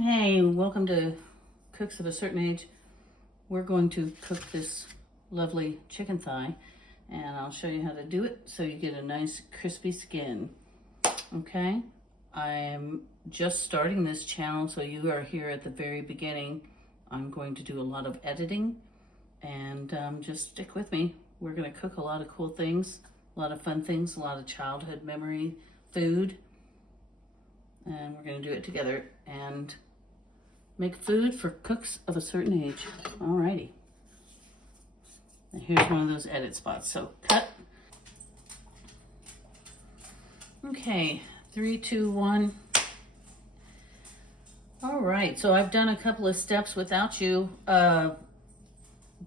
Hey, welcome to Cooks of a Certain Age. We're going to cook this lovely chicken thigh, and I'll show you how to do it so you get a nice crispy skin. Okay, I'm just starting this channel, so you are here at the very beginning. I'm going to do a lot of editing, and just stick with me. We're going to cook a lot of cool things, a lot of fun things, a lot of childhood memory food, and we're going to do it together and make food for cooks of a certain age. Alrighty. And here's one of those edit spots. So cut. Okay, 3, 2, 1. All right, so I've done a couple of steps without you.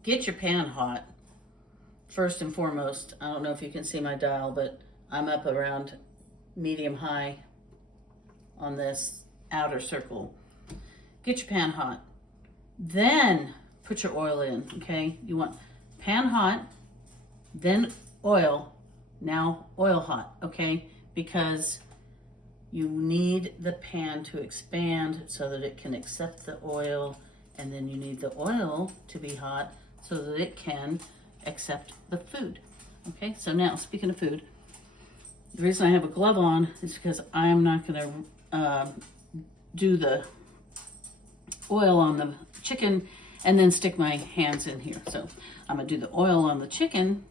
Get your pan hot, first and foremost. I don't know if you can see my dial, but I'm up around medium high on this outer circle. Get your pan hot. Then put your oil in, okay? You want pan hot, then oil, now oil hot, okay? Because you need the pan to expand so that it can accept the oil, and then you need the oil to be hot so that it can accept the food. Okay, so now speaking of food, the reason I have a glove on is because I'm not gonna do the oil on the chicken and then stick my hands in here. So I'm gonna do the oil on the chicken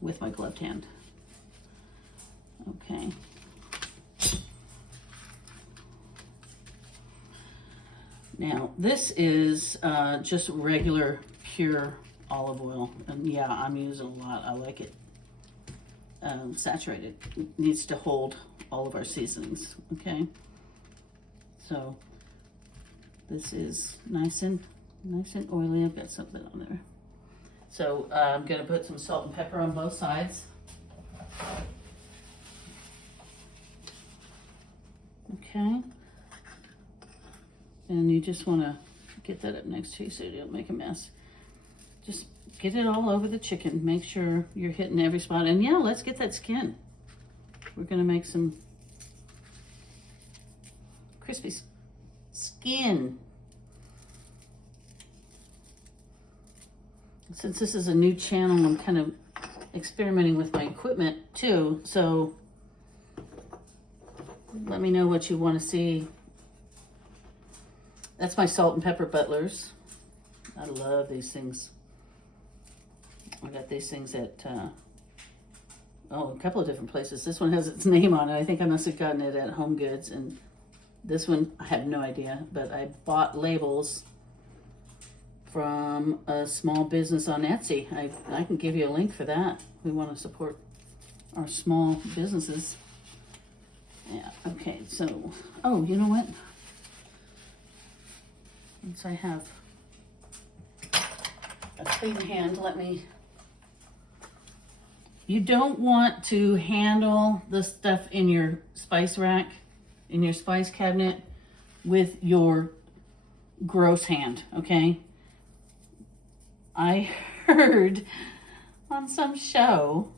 with my gloved hand. Okay. Now this is just regular pure olive oil, and yeah, I'm using a lot. I like it saturated. It needs to hold all of our seasonings. Okay, so this is nice and oily. I've got something on there. So I'm gonna put some salt and pepper on both sides. Okay, and you just want to get that up next to you so you don't make a mess. Just get it all over the chicken. Make sure you're hitting every spot. And yeah, let's get that skin. We're gonna make some crispy skin. Since this is a new channel, I'm kind of experimenting with my equipment too, so let me know what you want to see. That's my salt and pepper butlers. I love these things. I got these things at a couple of different places. This one has its name on it. I think I must have gotten it at Home Goods, and this one I have no idea, but I bought labels from a small business on Etsy. I can give you a link for that. We want to support our small businesses. Yeah, okay, so, oh, you know what? Once I have a clean hand, you don't want to handle the stuff in your spice rack, in your spice cabinet, with your gross hand, okay? I heard on some show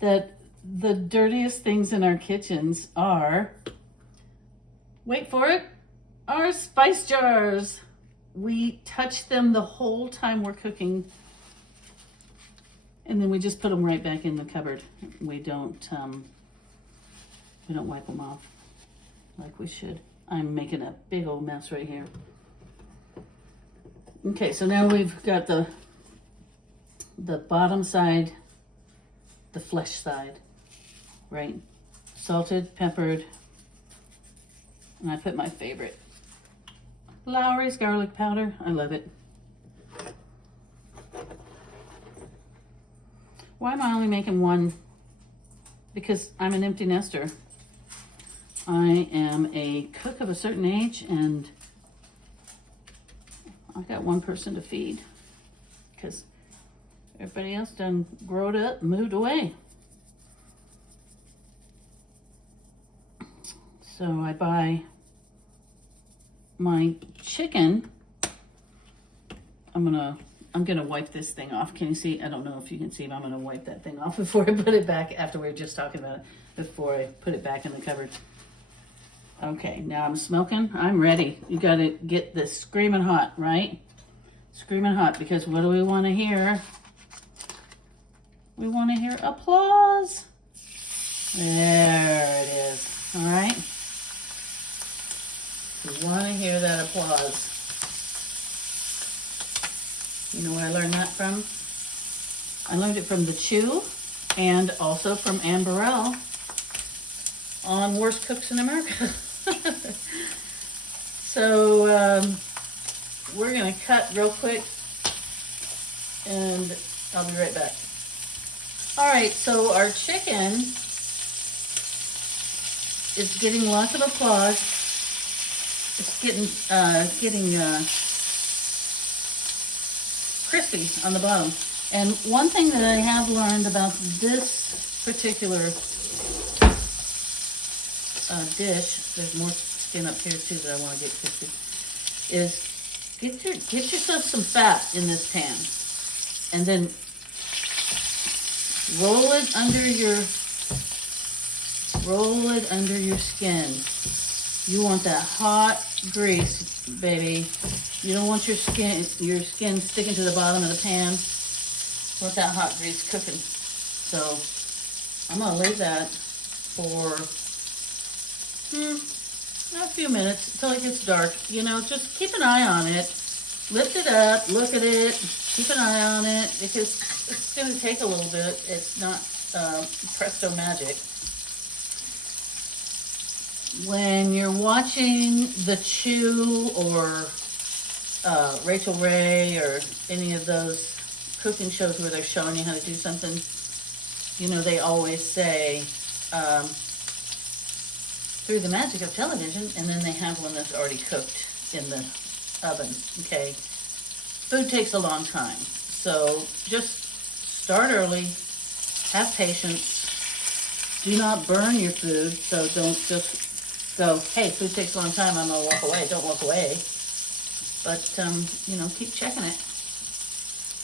that the dirtiest things in our kitchens are, wait for it, our spice jars. We touch them the whole time we're cooking, and then we just put them right back in the cupboard. We don't wipe them off like we should. I'm making a big old mess right here. Okay, so now we've got the bottom side, the flesh side, right? Salted, peppered, and I put my favorite, Lowry's garlic powder. I love it. Why am I only making one? Because I'm an empty nester. I am a cook of a certain age, and I got one person to feed because everybody else done growed up and moved away. So I buy my chicken. I'm gonna wipe this thing off. Can you see? I don't know if you can see, but I'm gonna wipe that thing off before I put it back, after we were just talking about it, before I put it back in the cupboard. Okay, now I'm smoking. I'm ready. You got to get this screaming hot, right? Screaming hot, because what do we want to hear? We want to hear applause. There it is. All right. We want to hear that applause. You know where I learned that from? I learned it from the Chew and also from Ann Burrell on Worst Cooks in America. So we're going to cut real quick and I'll be right back. All right, so our chicken is getting lots of applause. It's getting crispy on the bottom. And one thing that I have learned about this particular dish, there's more skin up here too that I want to get crispy, is get yourself some fat in this pan, and then roll it under your skin. You want that hot grease, baby. You don't want your skin sticking to the bottom of the pan. You want that hot grease cooking. So I'm gonna leave that for a few minutes until it gets dark. You know, just keep an eye on it. Lift it up, look at it, keep an eye on it, because it's going to take a little bit. It's not presto magic. When you're watching The Chew or Rachel Ray or any of those cooking shows where they're showing you how to do something, you know, they always say, through the magic of television, and then they have one that's already cooked in the oven, okay? Food takes a long time, so just start early, have patience, do not burn your food, so don't just go, hey, food takes a long time, I'm gonna walk away. Don't walk away, but you know, keep checking it.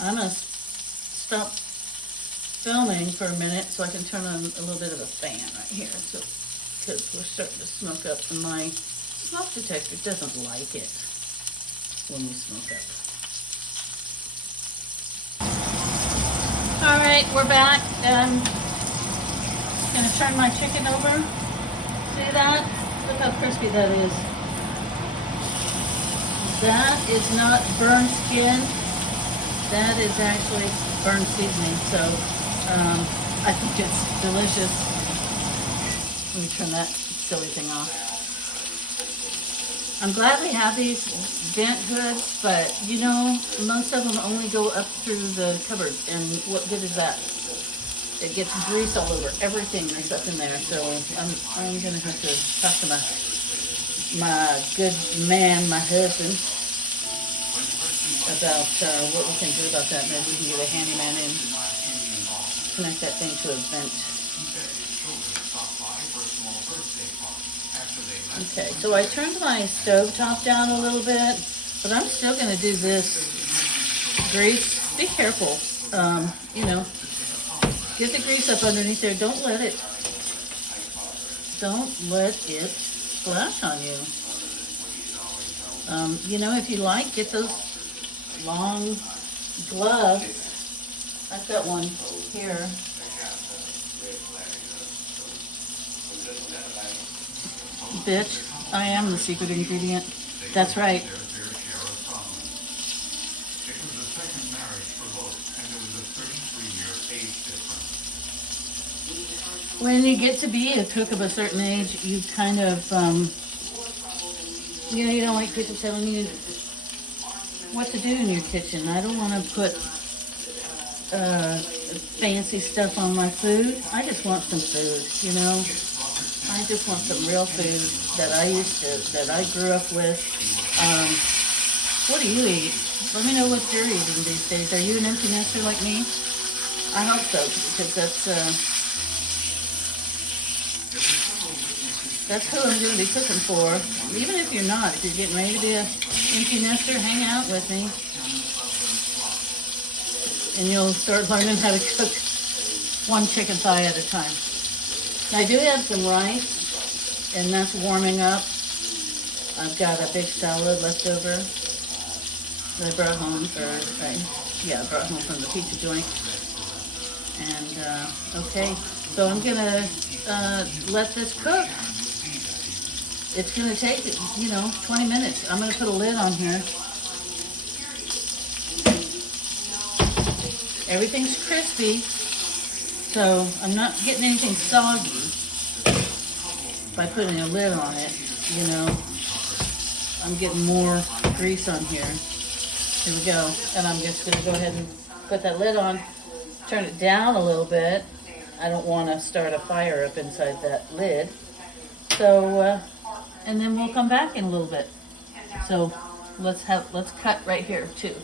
I'm gonna stop filming for a minute so I can turn on a little bit of a fan right here, so because we're starting to smoke up, and my smoke detector doesn't like it when we smoke up. All right, we're back. I'm gonna turn my chicken over. See that? Look how crispy that is. That is not burned skin. That is actually burned seasoning. So I think it's delicious. Let me turn that silly thing off. I'm glad we have these vent hoods, but you know, most of them only go up through the cupboard, and what good is that? It gets grease all over everything that's up in there, so I'm gonna have to talk to my good man, my husband, about what we can do about that. Maybe we can get a handyman in, connect that thing to a vent. Okay, so I turned my stovetop down a little bit, but I'm still going to do this grease. Be careful, you know, get the grease up underneath there. Don't let it splash on you. You know, if you like, get those long gloves. I've got one here. Bitch, I am the secret ingredient. That's right. When you get to be a cook of a certain age, you kind of, you know, you don't like people telling you what to do in your kitchen. I don't want to put fancy stuff on my food. I just want some food, you know. I just want some real food that I grew up with. What do you eat? Let me know what you're eating these days. Are you an empty nester like me? I hope so, because that's who I'm going to be cooking for. Even if you're not, if you're getting ready to be an empty nester, hang out with me. And you'll start learning how to cook one chicken thigh at a time. I do have some rice and that's warming up. I've got a big salad left over that I brought home, I brought home from the pizza joint. And, okay, so I'm gonna let this cook. It's gonna take, 20 minutes. I'm gonna put a lid on here. Everything's crispy, so I'm not getting anything soggy by putting a lid on it, I'm getting more grease on here. Here we go. And I'm just gonna go ahead and put that lid on, turn it down a little bit. I don't wanna start a fire up inside that lid. So, and then we'll come back in a little bit. So let's cut right here too.